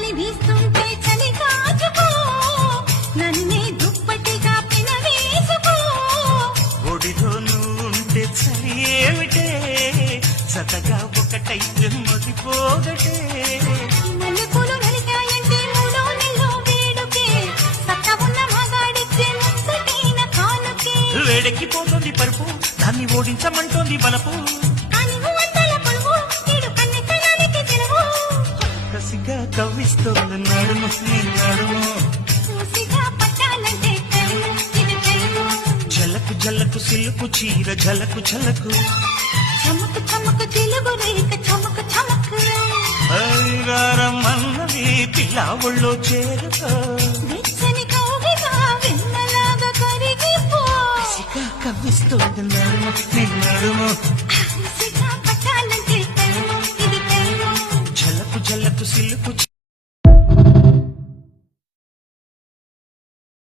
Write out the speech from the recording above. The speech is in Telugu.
గాలి వీస్తుంటే చలి కాచుకో నన్నే దుప్పటిగా పినవేసుకో ఒడిలో నువ్వుంటే చలి ఏమిటే సతగా ఒకటైతే మదిపోగటే మల్లెపూలు నలిగాయంటే మూడో నెలలో వేడుకే సత్త ఉన్న మగాడిచ్చే ముచ్చటైన కానుకే వేడెక్కిపోతుంది పరుపు దాన్ని ఓడించమంటోంది బలపు కానీ వందల పొడుగు నీడు కన్నెతనానికి తెలుగు కసిగా కవ్విస్తోంది నడుము నీ నడుము చూసిగా పట్టాలంటే తెలుగు ఇది తెలుగు జలకు జలకు సిల్లుకు చీర జలకు జలకు చమకు చమకు తెలుగు రేఖ చమకు చమకు ఐరారమన్నది పిల్ల ఒళ్ళో చేరుకో వెచ్చని కౌగిగా వెన్నలాగా కరిగిపో కసిగా కవ్విస్తోంది నడుము నీ నడుము